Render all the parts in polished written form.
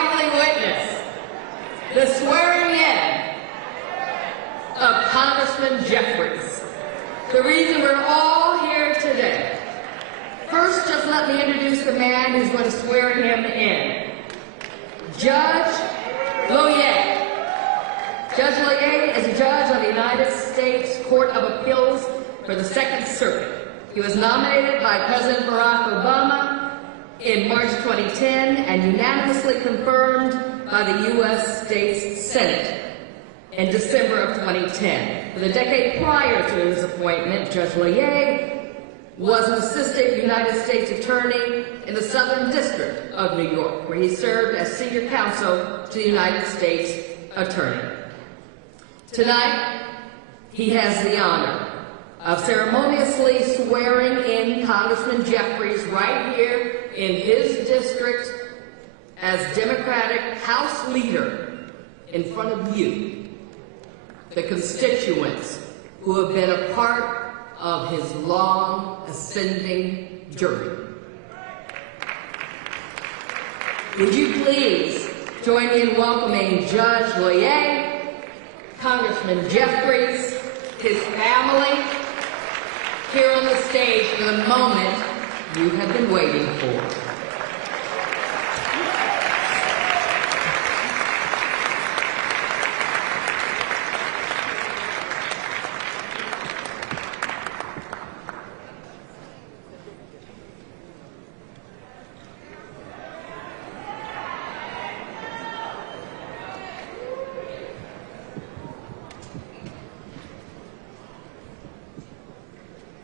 rightly witness the swearing in of Congressman Jeffries. The reason we're all here today. First, just let me introduce the man who's going to swear him in. Judge Loyer. Judge Loyer is a judge on the United States Court of Appeals for the Second Circuit. He was nominated by President Barack Obama in March 2010 and unanimously confirmed by the U.S. States Senate in December of 2010. For the decade prior to his appointment, Judge Loyer was an assistant United States attorney in the Southern District of New York, where he served as senior counsel to the United States Attorney. Tonight, he has the honor of ceremoniously swearing in Congressman Jeffries right here in his district as Democratic House Leader in front of you, the constituents who have been a part of his long ascending journey. Would you please join me in welcoming Judge Loyer, Congressman Jeffries, his family, here on the stage for the moment you have been waiting for.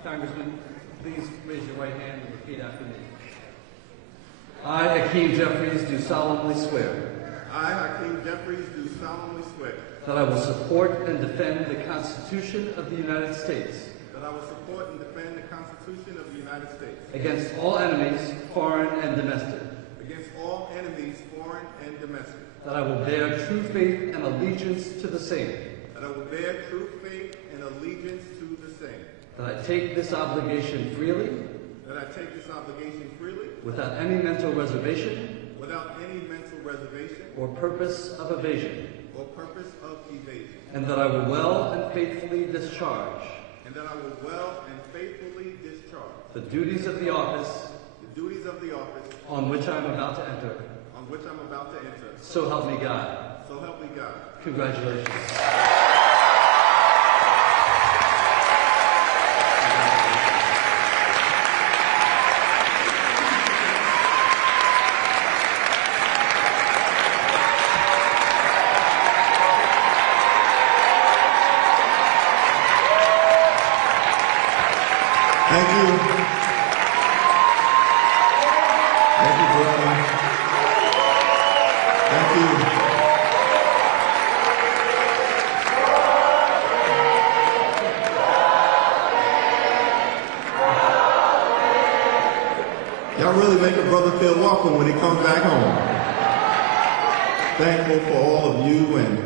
Congressman, please raise your right hand and repeat after me. I, Hakeem Jeffries, do solemnly swear. I, Hakeem Jeffries, do solemnly swear. That I will support and defend the Constitution of the United States. That I will support and defend the Constitution of the United States. Against all enemies, foreign and domestic. Against all enemies, foreign and domestic. That I will bear true faith and allegiance to the same. That I will bear true faith and allegiance to the same. That I take this obligation freely. That I take this obligation freely. Without any mental reservation. Without any mental reservation. Or purpose of evasion. Or purpose of evasion. And that I will well and faithfully discharge. And that I will well and faithfully discharge. The duties of the office. The duties of the office. On which I am about to enter. On which I'm about to enter. So help me God. So help me God. Congratulations. Thank you. Thank you, brother. Thank you. Y'all really make a brother feel welcome when he comes back home. Thankful for all of you, and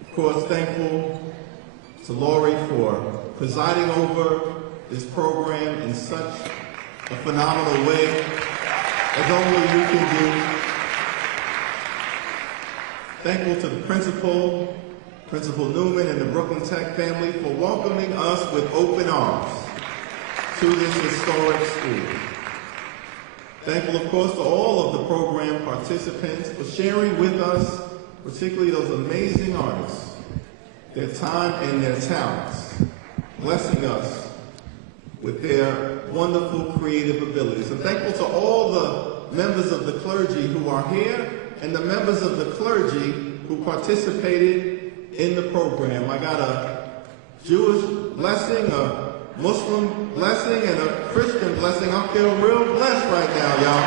of course thankful to Lori for presiding over this program in such a phenomenal way, as only you can do. Thankful to the principal, Principal Newman, and the Brooklyn Tech family for welcoming us with open arms to this historic school. Thankful, of course, to all of the program participants for sharing with us, particularly those amazing artists, their time and their talents, blessing us with their wonderful creative abilities. I'm thankful to all the members of the clergy who are here and the members of the clergy who participated in the program. I got a Jewish blessing, a Muslim blessing, and a Christian blessing. I feel real blessed right now, y'all.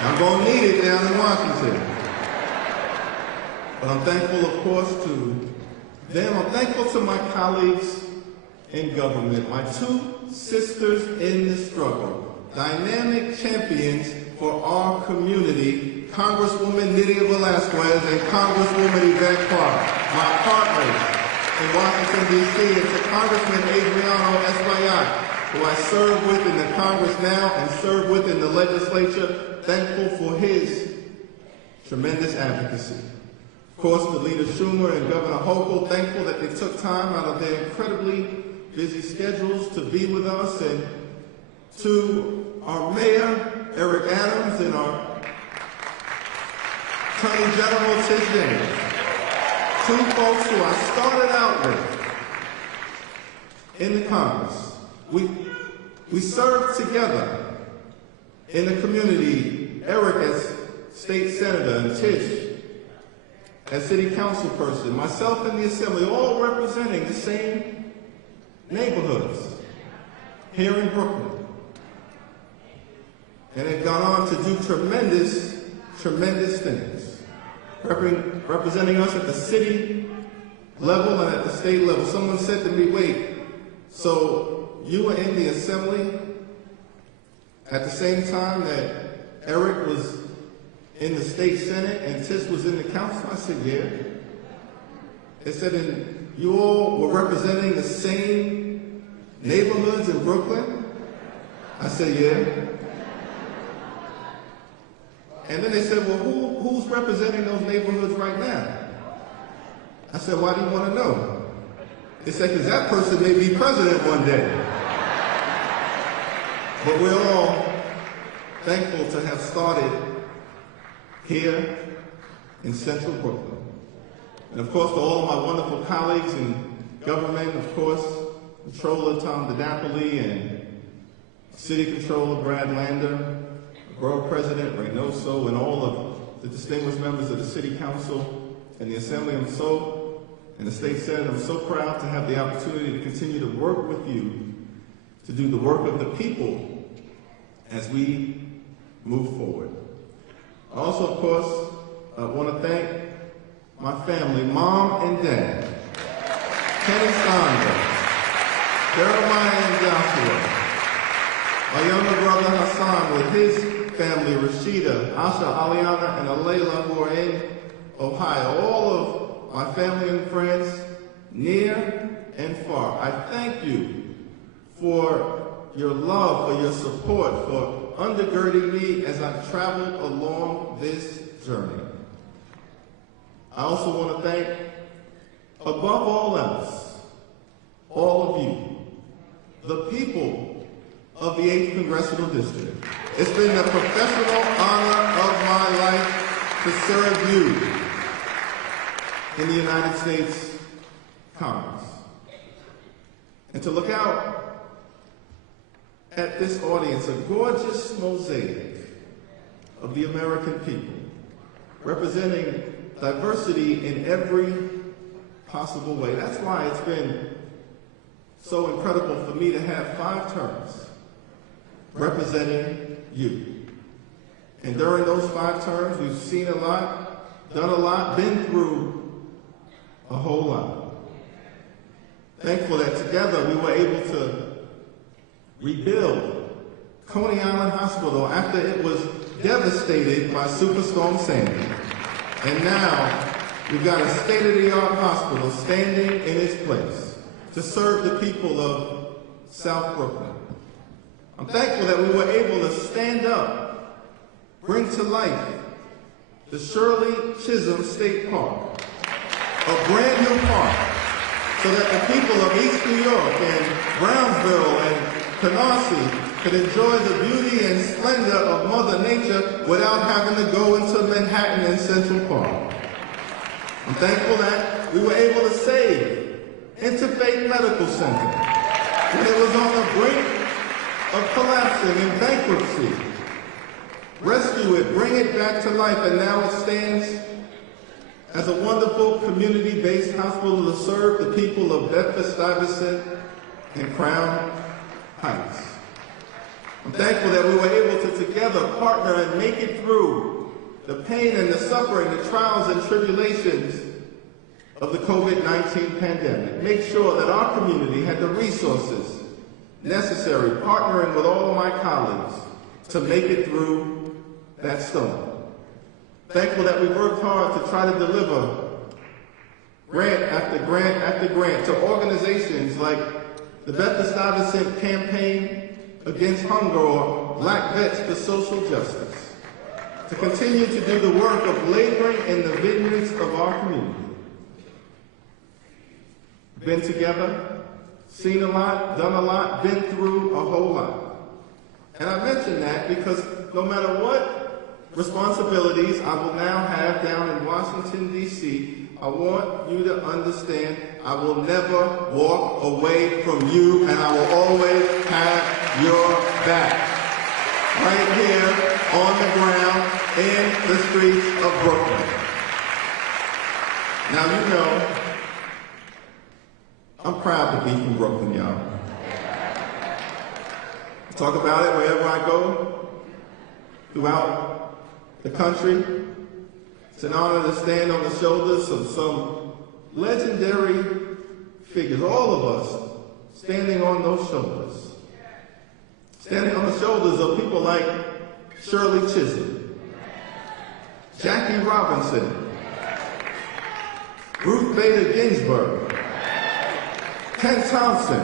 I'm going to need it down in Washington. But I'm thankful, of course, to them. I'm thankful to my colleagues in government, my two sisters in the struggle, dynamic champions for our community, Congresswoman Nydia Velasquez and Congresswoman Yvette Clark, my partners in Washington, D.C., and to Congressman Adriano Espaillat, who I serve with in the Congress now and serve with in the legislature, thankful for his tremendous advocacy. Of course, the leader Schumer and Governor Hochul, thankful that they took time out of their incredibly busy schedules to be with us, and to our Mayor, Eric Adams, and our Attorney General, Tish James, two folks who I started out with in the Congress. We served together in the community, Eric as state senator and Tish as city council person, myself in the assembly, all representing the same neighborhoods here in Brooklyn. And have gone on to do tremendous things, representing us at the city level and at the state level. Someone said to me, wait, so you were in the assembly at the same time that Eric was in the state senate and Tish was in the council? I said, yeah. They said, and you all were representing the same neighborhoods in Brooklyn? I said, yeah. And then they said, well, who's representing those neighborhoods right now? I said, why do you want to know? They said, because that person may be president one day. But we're all thankful to have started here in central Brooklyn. And of course, to all of my wonderful colleagues in government, of course, Controller Tom DiNapoli and City Controller Brad Lander, Borough President Reynoso, and all of the distinguished members of the City Council and the Assembly, and the State Senate, I'm so proud to have the opportunity to continue to work with you to do the work of the people as we move forward. I also, of course, want to thank my family, Mom and Dad, Kenny Sandra, Jeremiah and Joshua, my younger brother Hassan with his family, Rashida, Asha, Aliana, and Alayla, who are in Ohio. All of my family and friends, near and far, I thank you for your love, for your support, for undergirding me as I've traveled along this journey. I also want to thank, above all else, all of you, the people of the 8th Congressional District. It's been the professional honor of my life to serve you in the United States Congress. And to look out at this audience, a gorgeous mosaic of the American people, representing diversity in every possible way. That's why it's been so incredible for me to have 5 terms representing you. And during those 5 terms, we've seen a lot, done a lot, been through a whole lot. Thankful that together we were able to rebuild Coney Island Hospital after it was devastated by Superstorm Sandy. And now we've got a state-of-the-art hospital standing in its place to serve the people of South Brooklyn. I'm thankful that we were able to stand up, bring to life the Shirley Chisholm State Park, a brand new park, so that the people of East New York and Brownsville and Canarsie could enjoy the beauty and splendor of Mother Nature without having to go into Manhattan and Central Park. I'm thankful that we were able to save Interfaith Medical Center when it was on the brink of collapsing in bankruptcy. Rescue it, bring it back to life, and now it stands as a wonderful community-based hospital to serve the people of Bedford-Stuyvesant and Crown Heights. I'm thankful that we were able to together partner and make it through the pain and the suffering, the trials and tribulations of the COVID-19 pandemic. Make sure that our community had the resources necessary, partnering with all of my colleagues to make it through that storm. Thankful that we worked hard to try to deliver grant after grant after grant to organizations like the Bethesda campaign against hunger or Black Vets for Social Justice, to continue to do the work of laboring in the vineyards of our community. Been together, seen a lot, done a lot, been through a whole lot. And I mention that because no matter what responsibilities I will now have down in Washington, D.C., I want you to understand I will never walk away from you, and I will always have your back. Right here on the ground in the streets of Brooklyn. Now you know, I'm proud to be from Brooklyn, y'all. Talk about it wherever I go, throughout the country. It's an honor to stand on the shoulders of some legendary figures, all of us standing on those shoulders. Standing on the shoulders of people like Shirley Chisholm, Jackie Robinson, Ruth Bader Ginsburg, Ken Thompson,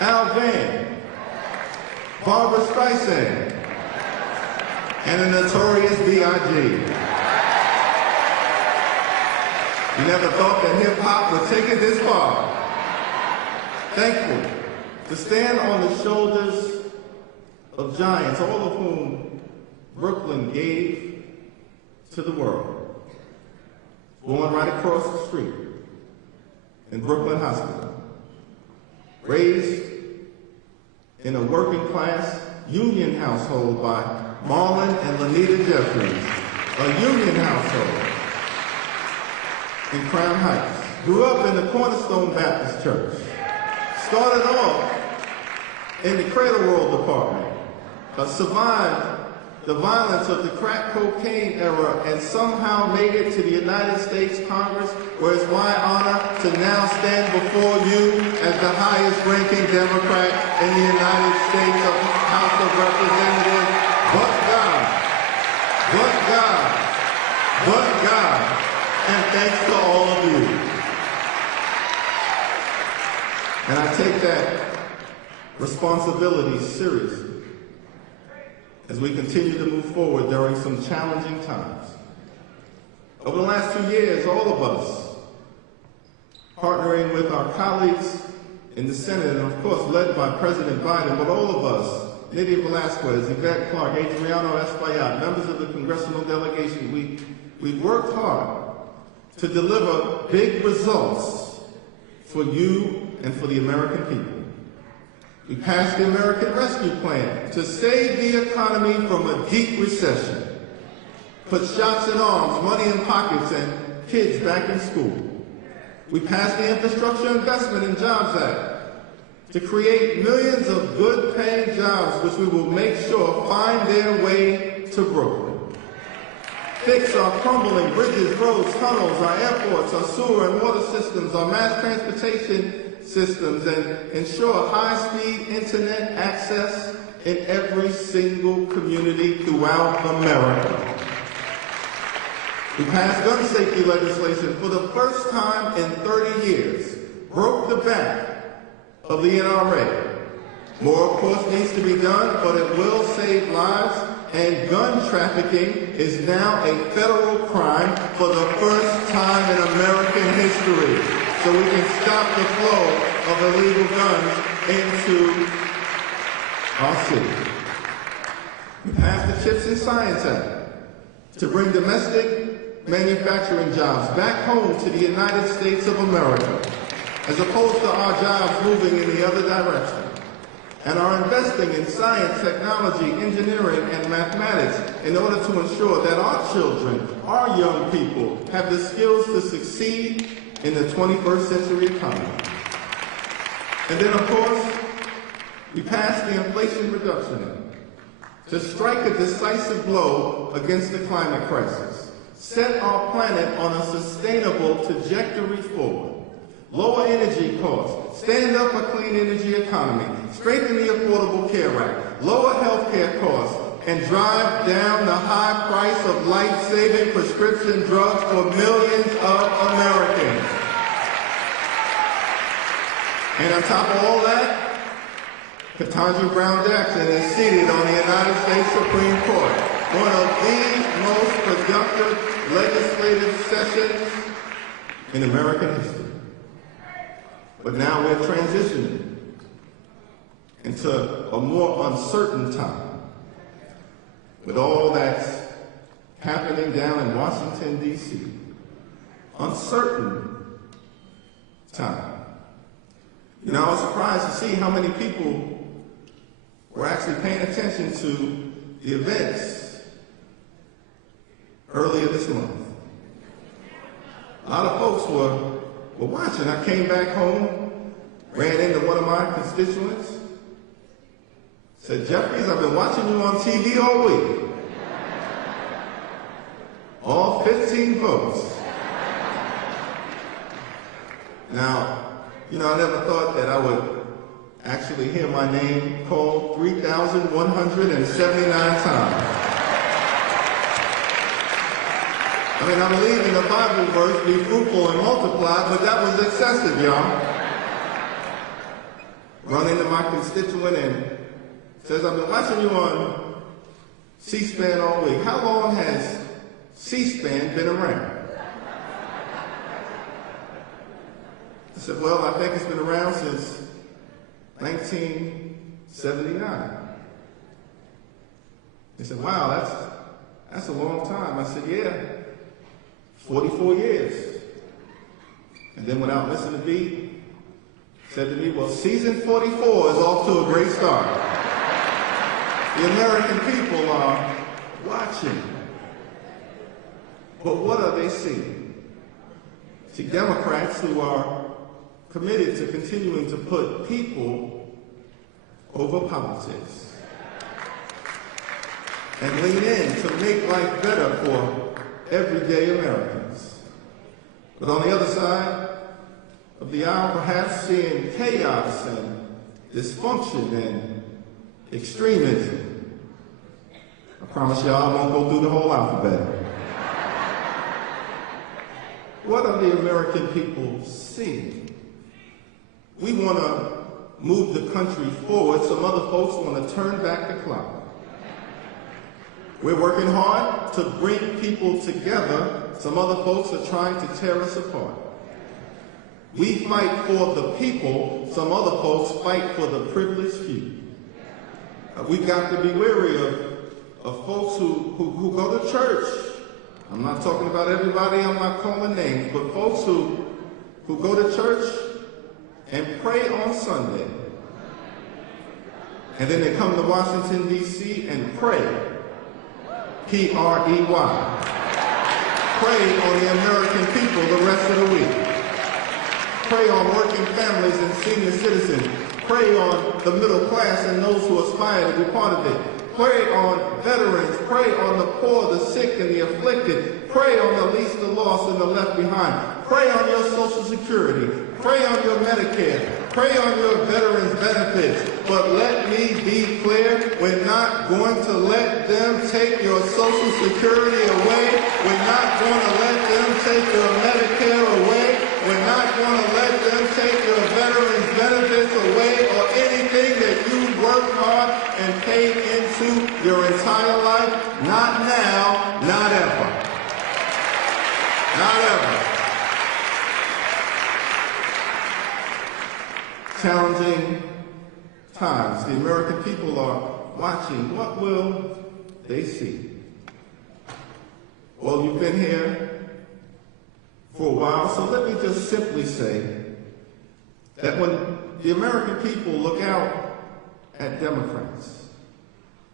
Al Van, Barbara Streisand, and the notorious B.I.G. You never thought that hip-hop would take it this far. Thankful to stand on the shoulders of giants, all of whom Brooklyn gave to the world. Born right across the street in Brooklyn Hospital. Raised in a working-class union household by Marlon and Lanita Jeffries, a union household in Crown Heights. Grew up in the Cornerstone Baptist Church. Started off in the Cradle Roll Department. Survived the violence of the crack cocaine era and somehow made it to the United States Congress, where it's my honor to now stand before you as the highest ranking Democrat in the United States House of Representatives. But God, but God, but God, and thanks to all of you. And I take that responsibility seriously as we continue to move forward during some challenging times. Over the last 2 years, all of us, partnering with our colleagues in the Senate, and of course led by President Biden, but all of us, Nydia Velasquez, Yvette Clarke, Adriano Espaillat, members of the congressional delegation, we worked hard to deliver big results for you and for the American people. We passed the American Rescue Plan to save the economy from a deep recession, put shots in arms, money in pockets, and kids back in school. We passed the Infrastructure Investment and Jobs Act to create millions of good-paying jobs, which we will make sure find their way to Brooklyn. Fix our crumbling bridges, roads, tunnels, our airports, our sewer and water systems, our mass transportation systems, and ensure high-speed internet access in every single community throughout America. We passed gun safety legislation for the first time in 30 years, broke the back of the NRA. More, of course, needs to be done, but it will save lives, and gun trafficking is now a federal crime for the first time in American history. So we can stop the flow of illegal guns into our city. We passed the Chips and Science Act to bring domestic manufacturing jobs back home to the United States of America, as opposed to our jobs moving in the other direction, and are investing in science, technology, engineering, and mathematics in order to ensure that our children, our young people, have the skills to succeed in the 21st century economy. And then, of course, we passed the Inflation Reduction Act to strike a decisive blow against the climate crisis, set our planet on a sustainable trajectory forward, lower energy costs, stand up a clean energy economy, strengthen the Affordable Care Act, lower health care costs, and drive down the high price of life-saving prescription drugs for millions of Americans. And on top of all that, Ketanji Brown Jackson is seated on the United States Supreme Court, one of the most productive legislative sessions in American history. But now we're transitioning into a more uncertain time with all that's happening down in Washington, D.C. Uncertain time. You know, I was surprised to see how many people were actually paying attention to the events earlier this month. A lot of folks were watching. I came back home, ran into one of my constituents, said, "Jeffries, I've been watching you on TV all week." All 15 votes. Now, you know, I never thought that I would actually hear my name called 3,179 times. I mean, I believe in the Bible verse, be fruitful and multiply, but that was excessive, y'all. Run into my constituent and says, "I've been watching you on C-SPAN all week. How long has C-SPAN been around?" I said, "Well, I think it's been around since 1979. He said, "Wow, that's a long time." I said, "Yeah, 44 years. And then without missing a beat, said to me, "Well, season 44 is off to a great start." The American people are watching. But what are they seeing? See, Democrats who are committed to continuing to put people over politics and lean in to make life better for everyday Americans. But on the other side of the aisle, perhaps seeing chaos and dysfunction and extremism. I promise y'all I won't go through the whole alphabet. What are the American people seeing? We want to move the country forward. Some other folks want to turn back the clock. We're working hard to bring people together. Some other folks are trying to tear us apart. We fight for the people. Some other folks fight for the privileged few. We've got to be wary of folks who go to church. I'm not talking about everybody, I'm not calling names, but folks who go to church and pray on Sunday. And then they come to Washington, D.C. and pray. P-R-E-Y. Pray on the American people the rest of the week. Pray on working families and senior citizens. Pray on the middle class and those who aspire to be part of it. Pray on veterans. Pray on the poor, the sick, and the afflicted. Pray on the least, the lost, and the left behind. Pray on your Social Security. Pray on your Medicare. Pray on your veterans' benefits. But let me be clear, we're not going to let them take your Social Security away. We're not going to let them take your Medicare away. We're not going to let them take your veterans' benefits away or anything that you worked hard and paid into your entire life. Not now, not ever. Not ever. Challenging times. The American people are watching. What will they see? Well, you've been here for a while, so let me just simply say that when the American people look out at Democrats,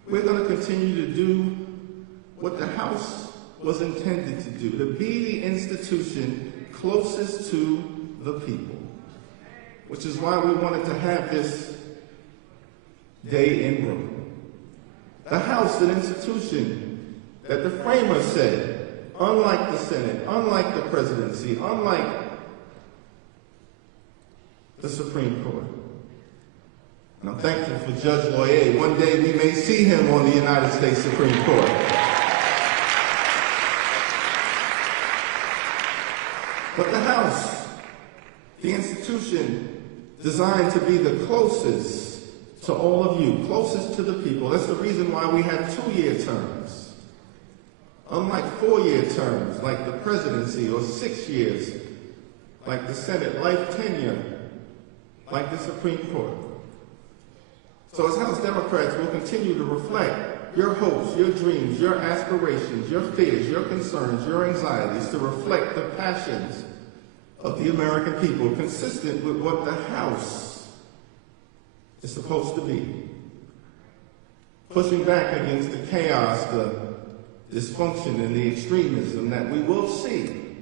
we're going to continue to do what the House was intended to do, to be the institution closest to the people, which is why we wanted to have this day in Brooklyn. The House, an institution that the framers said, unlike the Senate, unlike the presidency, unlike the Supreme Court. And I'm thankful for Judge Loyer. One day we may see him on the United States Supreme Court. But the House, the institution designed to be the closest to all of you, closest to the people. That's the reason why we had 2-year terms. Unlike 4-year terms, like the presidency, or 6 years, like the Senate, life tenure, like the Supreme Court. So as House Democrats, we'll continue to reflect your hopes, your dreams, your aspirations, your fears, your concerns, your anxieties, to reflect the passions of the American people, consistent with what the House is supposed to be. Pushing back against the chaos, the dysfunction, and the extremism that we will see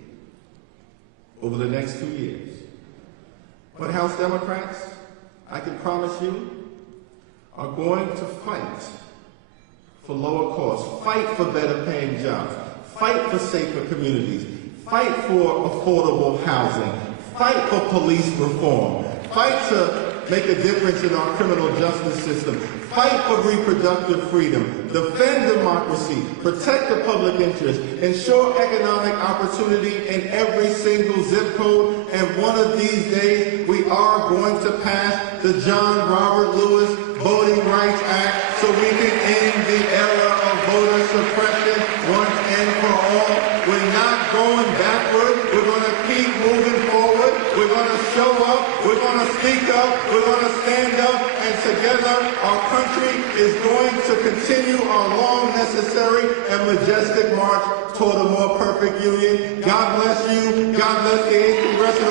over the next 2 years. But House Democrats, I can promise you, are going to fight for lower costs, fight for better paying jobs, fight for safer communities, fight for affordable housing, fight for police reform, fight to make a difference in our criminal justice system, fight for reproductive freedom, defend democracy, protect the public interest, ensure economic opportunity in every single zip code, and one of these days we are going to pass the John Robert Lewis Voting Rights Act so we can end the era of voter suppression once and for all. We're not going backward. We're going to keep moving forward. We're going to show up. We're going to speak up. We're going to stand up. And together, our country is going to continue our long, necessary, and majestic march toward a more perfect union. God bless you. God bless the 8th Congressional